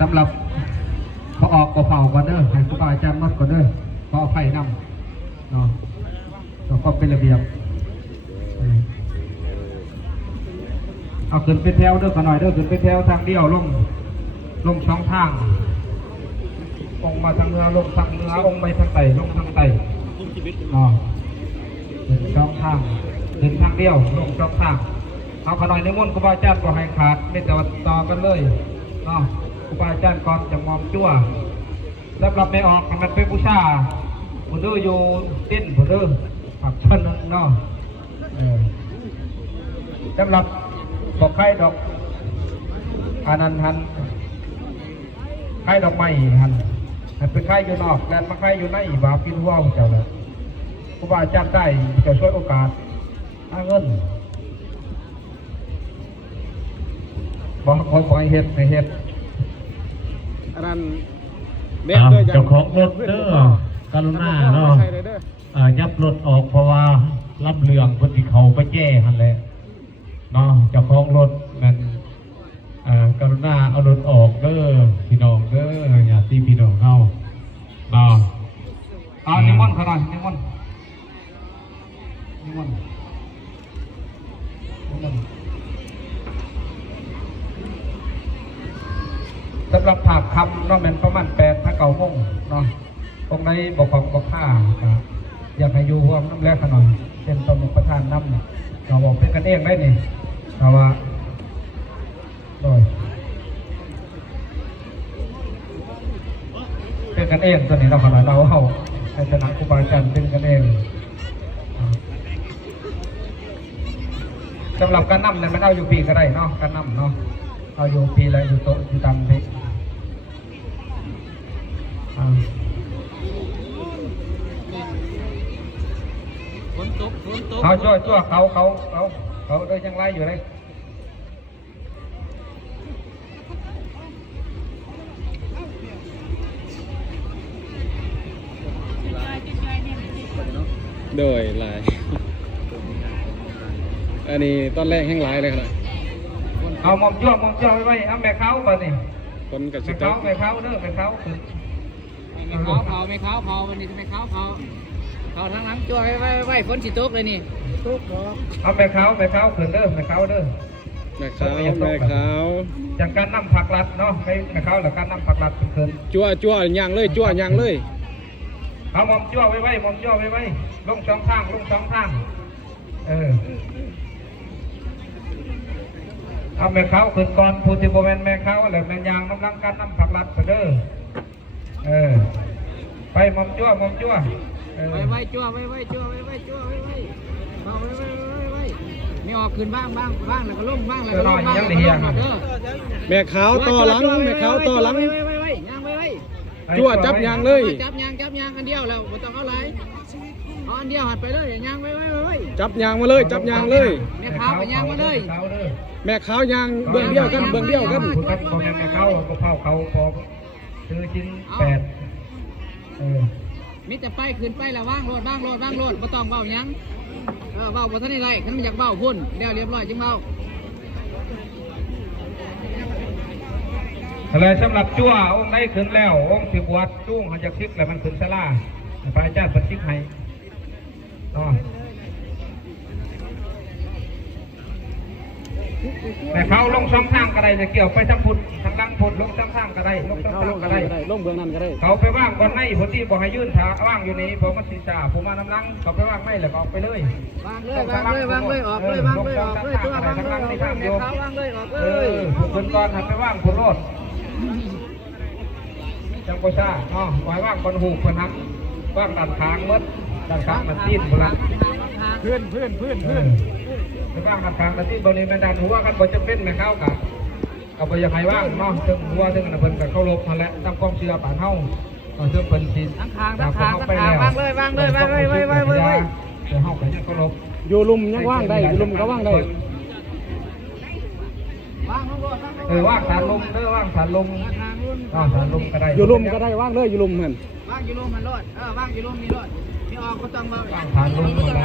สำหรับพอออกก็เผาก่อนเด้อให้ครูบาอาจารย์มัดก่อนเด้อพอเอาไผ่นำเนาะเราก็เป็นระเบียบเอาขึ้นเป็นแถวเด้อกันหน่อยเด้อขึ้นเป็นแถวทางเดียวลงช่องทางองมาทางเหนือลงทางเหนือองไปทางใต้ลงทางใต้อ๋อเป็นช่องทางเป็นทางเดียวลงช่องทางเอาขน่อยในมุ่นครูบาอาจารย์ก็ให้ขาดไม่แต่ว่าต่อกันเลยเนาะครูบาอาจารย์ก่อนจะมอมจั่วรับไม่ออกมันเป็นผู้ชาผู้ดื้ออยู่ติ้นผู้ดื้อผักชนเนาะสำหรับบอกไข่ดอกอานันทันไข่ดอกไม้หันเป็นไข่อยู่นอกแลนมาไข่อยู่ในบาปินว่าวเจ้าเลยครูบาอาจารย์ได้จะช่วยโอกาสหาเงินบอกให้เฮ็ดอันนั้นเจ้าของรถเด้อกรุณาเนาะยับรถออกเพราะว่ารับเรื่องคนที่เขาไปแก้หันแหละเนาะเจ้าของรถมันกรุณาเอารถออกเด้อพี่น้องเด้ออย่าตีพี่น้องเอาเนาะนิมนต์เขาหน่อยนิมนต์สำหรับภาพคำเนาะเป็นประมาณ8-9 โมงเนาะตรงในบอกของบอกข้าอยากให้อยู่ร่วมน้ำแรกขน่อยเป็นสมุขประทานน้ำเราบอกเป็นกันเองได้นี่เราว่าโดยเป็นกันเองตัวนี้เราขนาดเราเอาในสนามครูบาอาจารย์เป็นกันเองสำหรับการนำเนี่ยมันเอาอยู่ปีก็ได้เนาะการนำเนาะเอาอยู่ปีอะไรอยู่โต๊ะอยู่ตามเพเขาช่วยตัวเขาโดยยังไรอยู่เลยโดยหลายอันนี้ตอนแรกแห้งหลายเลยครับเอามอมจ้วไว้เอาแม่เขาก่อนนี่คนกับแม่เขาเด้อแม่เขาไม่เขาวันนี้ไม่เขาทั้งหลังจั่วไว้ฝนสิตกเลยนี่ตกเอาแม่เขาขึ้นเด้อแม่เขาเด้อแม่เขาจากการนำผักลัดเนาะให้แม่เขาหรือการนำผักลัดขึ้นจั่วยางเลยเอามอมจ้วไว้ลงช่องทางเอาแม่เขาขึ้นก่อนผู้ที่โบแมนแม่เขาแล้วแม่ยางน้ำลังการนำผักลัดไปเด้อไปมอมจ้วไว้จั่วไว้ไม่ออกขึ้นบ้างแล้วก็ลงบ้างแล้วก็ลงบ้างแม่ขาวต่อหลังไว้จั่วจับยางเลยจับยางอันเดียวแล้วไม่ต้องเอาไหลอันเดียวหัดไปเลยยางไว้จับยางมาเลยแม่ขาวไปยางมาเลยแม่ขาวยางเบื้องเดียวกันคุณครับพอแม่เขาก็เผาเขาพอซื้อชิ้น8มิจะไปขึ้นไปแล้วว่างโลดไม่ต้องเบายังเบาท่านนี่ไรขันมันอยากเบาพุ่นเดี๋ยวเรียบร้อยจึงเบาอะไรสำหรับจั่วองค์ได้ขึ้นแล้วองค์สิบวัดจุ้งหันจากทิพย์แล้วมันขึ้นชลาพระอาจารย์สันติให้แต่เขาลงช่องทางก็ได้จะเกี่ยวไปทางพุทธทางดังพุทธลงช่องทางก็ได้ลงช่องทางก็ได้ลงเบื้องนั้นก็ได้เขาไปว่างก่อนในผลที่บอกให้ยื่นขาว่างอยู่นี้ผมมันศีรษะผมมาน้ำลังเขาไปว่างไม่เลยออกไปเลยวางเลยออกเลยตัววางเลยออกเลยผู้คนก่อนทำไปว่างผู้โลดจังโกซ่าปล่อยว่างคนหูคนนักว่างดันทางมดดันทางมันตีนพลังเพื่อนไปว่างดันทางมันตีนบริเวณดันหัวกันบ่จะเป็นไหมเข้ากับบ่อยากให้ว่างเนาะถึงหัวถึงอันเพิ่นกับเขาลบมาแล้วตามความเชื่อป่านเฮาเรื่องเพิ่นสิทางไปแล้ววางเลยไว้เดี๋ยวเฮาก็ยังเขาลบอยู่ลุมยังว่างได้อยู่ลุมก็ว่างได้ว่างฐานลมว่างฐานลมก็ได้อยู่ลุมก็ได้ว่างเลยอยู่ลุมเหมือนว่างอยู่ลุมมันรอดว่างอยู่ลุมมีรอดมีออกก็ต้องมาฐานลมก็ได้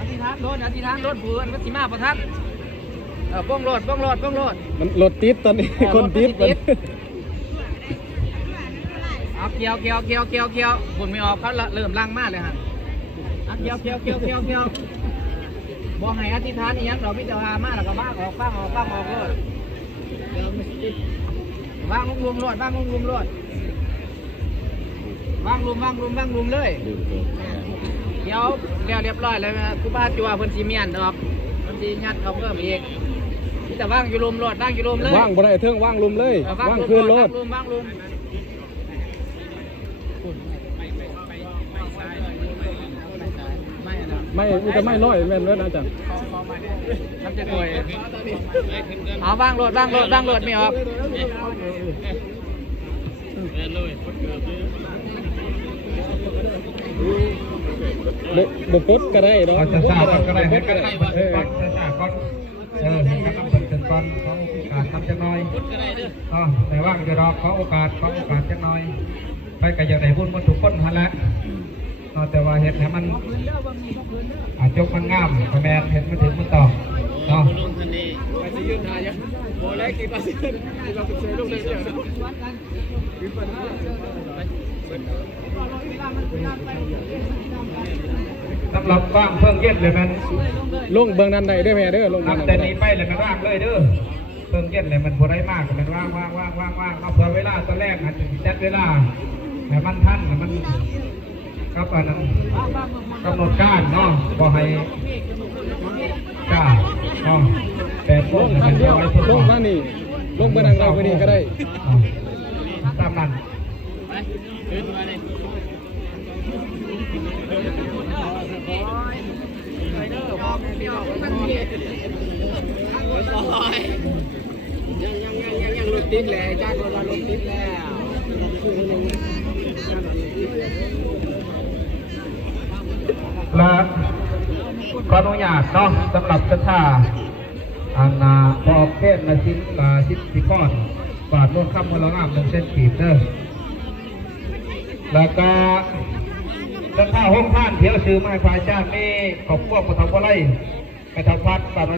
อธิษฐานรถเพื่อนวัดสิมาประทัดป้องรถมันรถติดตอนนี้คนติด เกี่ยวผลไม่ออกเขาเริ่มล่างมากเลยฮะเกี่ยวบอกให้อธิษฐานนี่ยังเราพิจารณามากแล้วก็บ้างออกเลยว่างลุมรวดว่างลุมเลยเดี๋ยวเรียบร้อยแล้วนะคือบ้านจัวเพิ่นซีเมียนดอกเพิ่นซียัดเขาเพิ่มอีกแต่ว่างอยู่ลุมรวดว่างอยู่ลุมเลย ว่างบ่ได้เทิงว่างลุมเลยว่างคืนรถ ว่างลุมไม่มีแต่ไม่น้อยแม่นเลยนะอาจารย์ มันจะป่วยเอาว่างรถไม่ออก บ่กดก็ได้เนาะ เราจะทราบก็ได้ให้กันก่อนจะทราบก่อนให้กันต้องเปิดก่อนขอโอกาสทำจังน้อยแต่ว่างจะรอขอโอกาสจังน้อยไปกับอย่างไรพูดมาถูกคนหันละแต่ว่าเห็นให้มันจกมันงามแมนเห็นมันถึงมันต่อเนาะ ไปสิยืนถ่ายยังโบ่แล้วกี่เปอร์เซ็นต์ที่เราเซลูกเลยเนี่ย สำหรับว่างเพิ่งเย็นเลยมัน ลงเบื้องนั้นได้ด้วยแม่เด้อลง นับแต่นี้ไปเลยมันว่างเลยเด้อเพิ่งเย็นเลยมันพอได้มากมันว่างเอาเผื่อเวลาตอนแรกอาจจะจัดเวลาแต่มันทันมันก็ปานนั้นกำหนดการเนาะพอให้กล้าเนาะแต่พ ล วก ง มัน คันเดียว ไว้ทุก ลงมานี่ลงไปนั่งเราไปนี่ก็ได้ ตามนั้น ยังรถติดแล้วจ้างรถติดแล้ว และขออนุญาตเนาะสำหรับศรัทธาอันพอเพศละชิ้นสิก้อนบาทรวมค่ำมูลงาม1 เซนกีบเด้อแล้วก็ศรัทธาห้องท่านเที่ยวซื้อไม้พายจ้ามีขอบพวกมาทำอะไรไปทำพัด